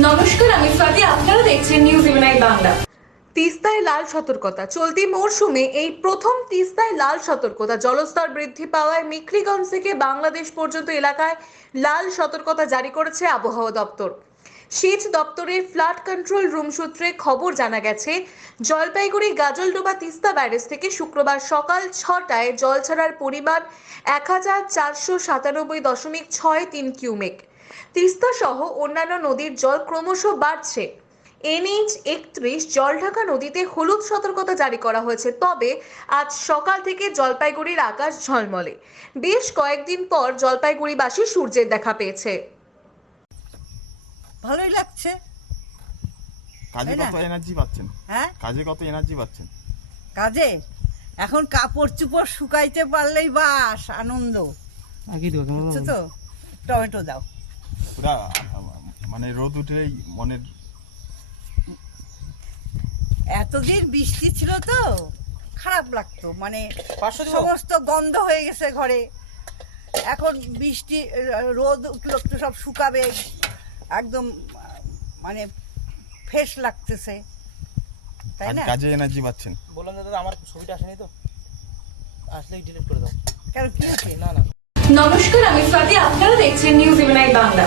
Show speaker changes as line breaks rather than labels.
নমস্কার, আমি স্বাতি আপনারা দেখছেন নিউজ ইভেনাই বাংলা।
তিস্তায় লাল সতর্কতা। চলতি মরশুমে এই প্রথম তিস্তায় লাল সতর্কতা। জলস্তর বৃদ্ধি পাওয়ায় মিখলিগঞ্জ থেকে বাংলাদেশ পর্যন্ত এলাকায় লাল সতর্কতা জারি করেছে আবহাওয়া দপ্তর। সেচ দপ্তরের ফ্লাড কন্ট্রোল রুম সূত্রে খবর জানা গেছে, জলপাইগুড়ি গাজলডোবা তিস্তা ব্যারেজ থেকে শুক্রবার সকাল ছটায় জল ছাড়ার পরিমাণ এক হাজার চারশো সাতানব্বই দশমিক ছয় তিন কিউমেক। তিস্তা সহ অন্যান্য নদীর জল ক্রমশ বাড়ছে। এনএইচ একত্রিশ জলঢাকা নদীতে হলুদ সতর্কতা জারি করা হয়েছে। তবে আজ সকাল থেকে জলপাইগুড়ির আকাশ ঝলমলে। বেশ কয়েকদিন পর জলপাইগুড়িবাসী সূর্যের দেখা পেয়েছে।
ভালোই লাগছে।
কাজে কত এনার্জি পাচ্ছেন?
হ্যাঁ?
কাজে কত এনার্জি পাচ্ছেন?
কাজে? এখন কাপড় চুপড় শুকাইতে পারলেই বাস আনন্দ। তো? টমেটো দাও।
মানে রোদ উঠলেই মনের
এতদিন বৃষ্টি ছিল তো খারাপ লাগতো মানে সমস্ত গন্ধ হয়ে গেছে ঘরে। এখন বৃষ্টি রোদ উঠল একটু সব শুকাবে একদম মানে ফ্রেশ লাগতেছে। তাই না?
কাজে এনার্জি পাচ্ছেন।
বললাম দাদা আমার ছবিটা আসেনি তো। আসলেই ডিলিট করে দাও।
কেন কি হয়েছে?
না না।
নমস্কার আমি স্বাতি আপনারা দেখছেন নিউজ ইভেনাই বাংলা